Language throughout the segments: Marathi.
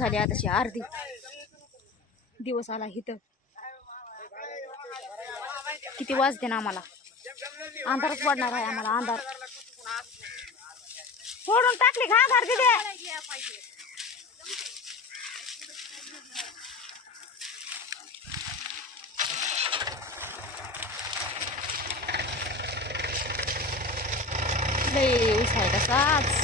झाली आताशी अर्धी दिवस आला इथं किती वाजते ना आम्हाला अंधारच पडणार आहे आम्हाला अंधार फोडून टाकली घा घर तिथे लय ऊस आहे तसाच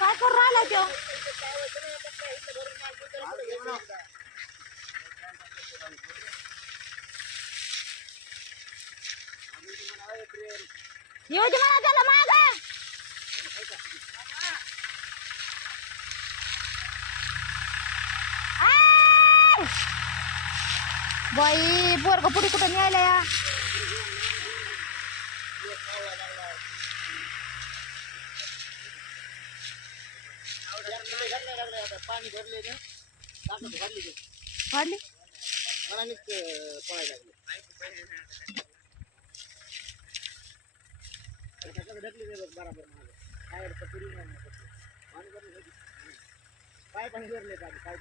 काय करू राहिला तो येऊ दे मला त्याला माग बाई पोरग पुढे कुठं न्यायला या पाणी भरले ना काढली मनानेच पळायला लागले ढकले बराबर काय पुरी पाणी भरले काय पाणी भरले काय काय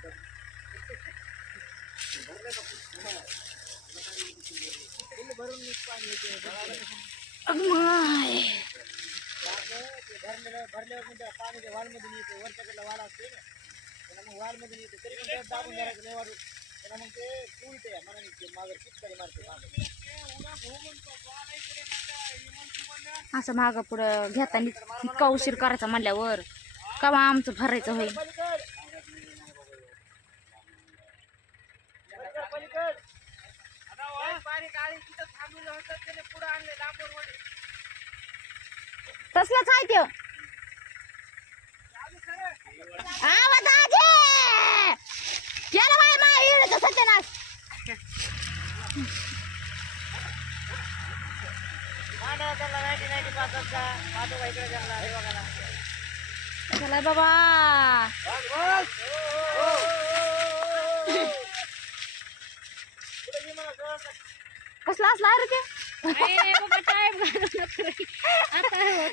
भरून पाणी भरल्यावर म्हणजे पाणी वालमधून येते वरच्याकडला वाल असते ना त्याला मग वालमधून येते तरी पण त्यात दाबून धरायचं नाही वाढून त्याला मग ते उलटे मनाने मागं चितकारी मारते असं माग पुढं घेताना इतका उशीर करायचा म्हणल्यावर कवा आमचं भरायचं होईल तसलंच आहे ते आवाज आजे त्याला माय माय येडचं सत्यनाश चला बाबा कसला असला रे ते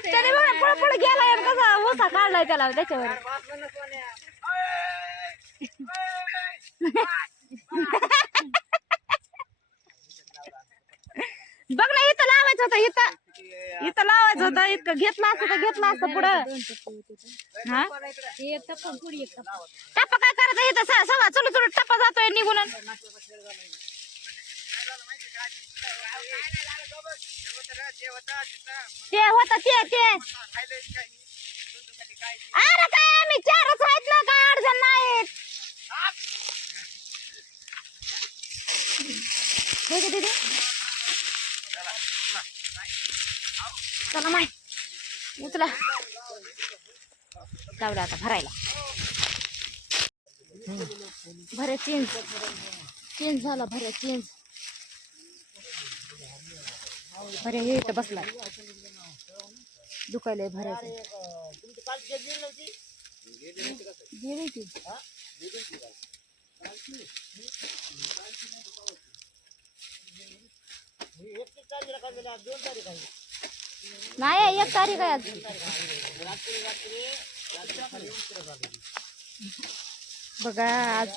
त्याने बघा पुढे पुढे गेलाय कसा ओसा काढलाय त्याला त्याच्यावर बघ ना इथं लावायचं होतं इथं लावायचं होतं इतकं घेतलं असतं पुढं हा टप्पा काय करायचं इथं सवा चलू टप्पा जातोय निघून ते होत ते अरे काय आम्ही चारच आहेत ना काय अडचण नाहीत चला माय उचला लावला आता भरायला भरे चेंज झाला भरे चेंज भरे हे इथं बसला दुखायला भरायचं गेली ती नाही 1 तारीख आहे आज बघा आज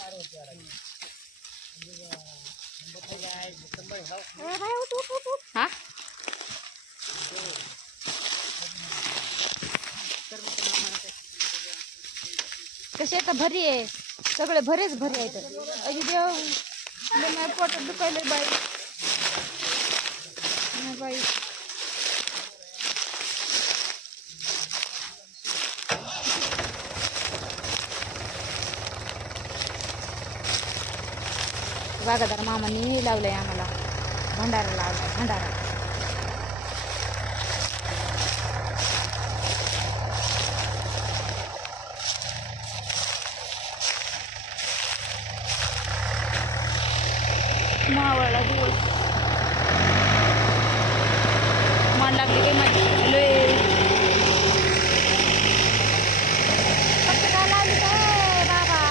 हा कसे आता भरी आहे सगळे भरेच भरी आहेत अजी देव पोटात दुखायले बाई बाई बागादार मामांनी लावलंय आम्हाला भंडारा लावला भंडारा मावळला दिवस मान लागली काय माझी लय फक्त काय लागली काय बाबा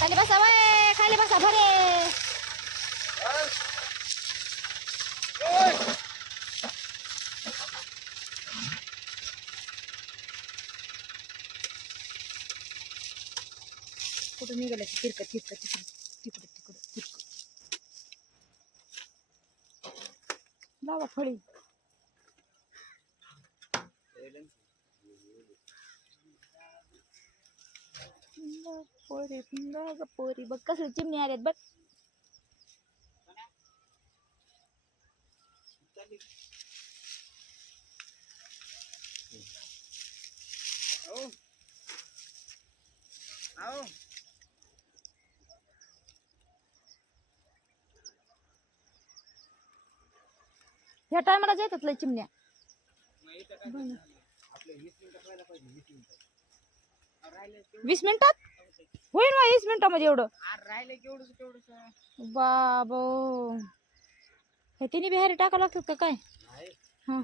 खाली बसा वय खाली बसा भरे कुठं निघालं तिरकत तिरकत तिकडे तिकडे तिकडे लावा फळी पोरी पोरी बघ कसं चिमणी आल्यात बघ ह्या टायमाला जायतात लय चिमण्या 20 मिनिटात होईल ना 20 मिनिटामध्ये एवढं राहिलं केवढं केवढं बाबो हे तिने बिहारी टाका लागतात का काय हा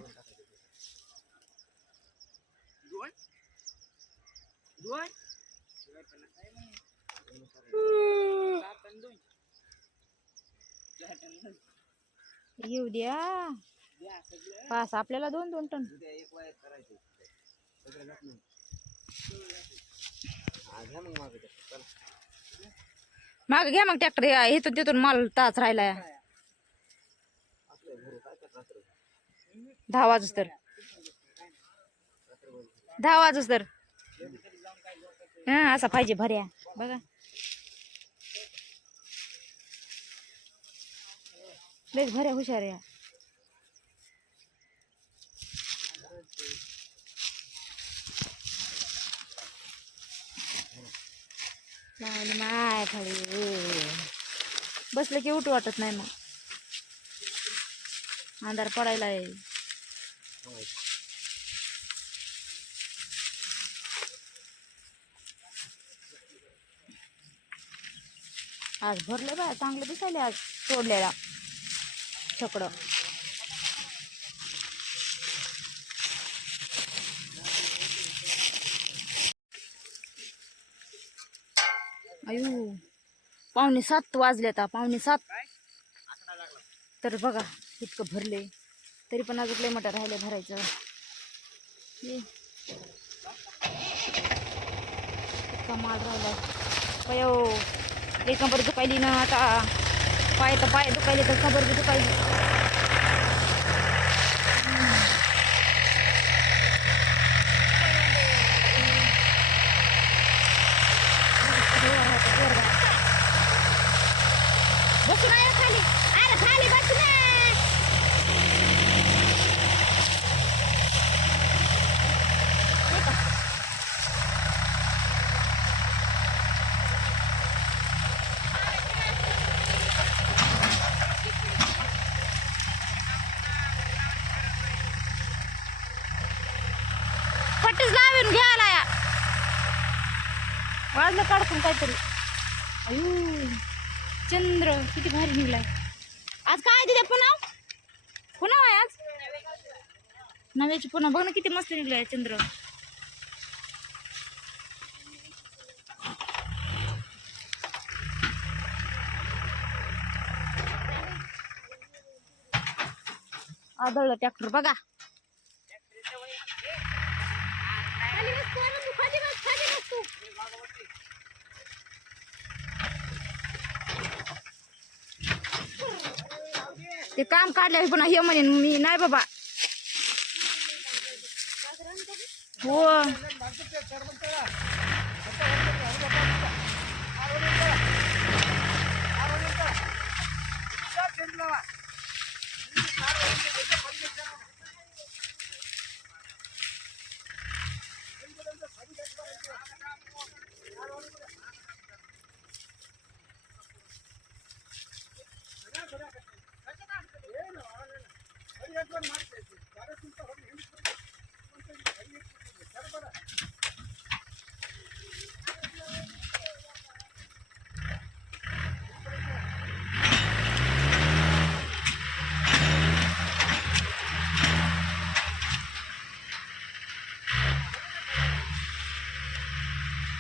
येऊ द्या पास आपल्याला 2-2 टन माग घ्या मग ट्रॅक्टर इथून तिथून माल ताच राहिलाय 10 वाजूस तर 10 वाजूस तर हा असा पाहिजे भर्या बघा लयच भर्या हुशार या माय फळी बसलं की उठू वाटत नाही मग अंधार पडायला आहे आज भरले बा चांगलं दिसायले आज सोडलेला छकडं अयो 6:45 वाजले आता 6:45 तर बघा इतकं भरले तरी पण अजून लय मोठं राहिले भरायचं इतका माल राहिलाय पयो एक कंबर दुखायली ना आता पाय तर पाय दुखायले तर कंबर बी दुखायली बसून आहे खाली अरे खाली बसून फटीच लावून घ्यायला या वाजलं काढून काहीतरी अयो चंद्र किती भारी निघलाय आज काय दिले पुन्हा पुन्हा आहे आज नव्याची पुन्हा बघ ना किती मस्त निघलाय चंद्र आदळलं ट्रॅक्टर बघा ते काम काढल्यावर पुन्हा हे म्हणेन मी नाही बाबा हो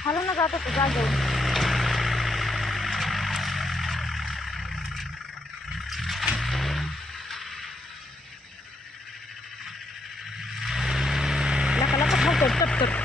खाला ना जात होतं जागेवर. लका लका खातो टपटप.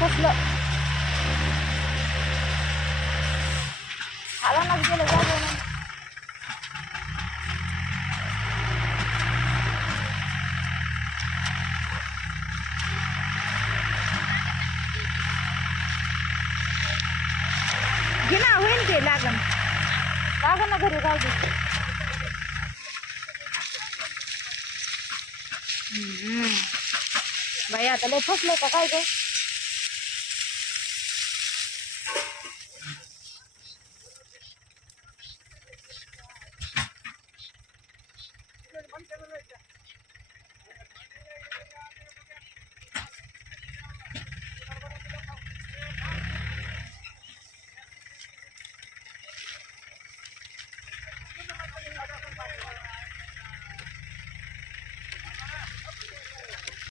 कसलं खाला ना गेलं जागेवर. घे ना होईन ते लागन लागन ना घरी जाऊ दे. बाई आता लय फसलं का काय काय.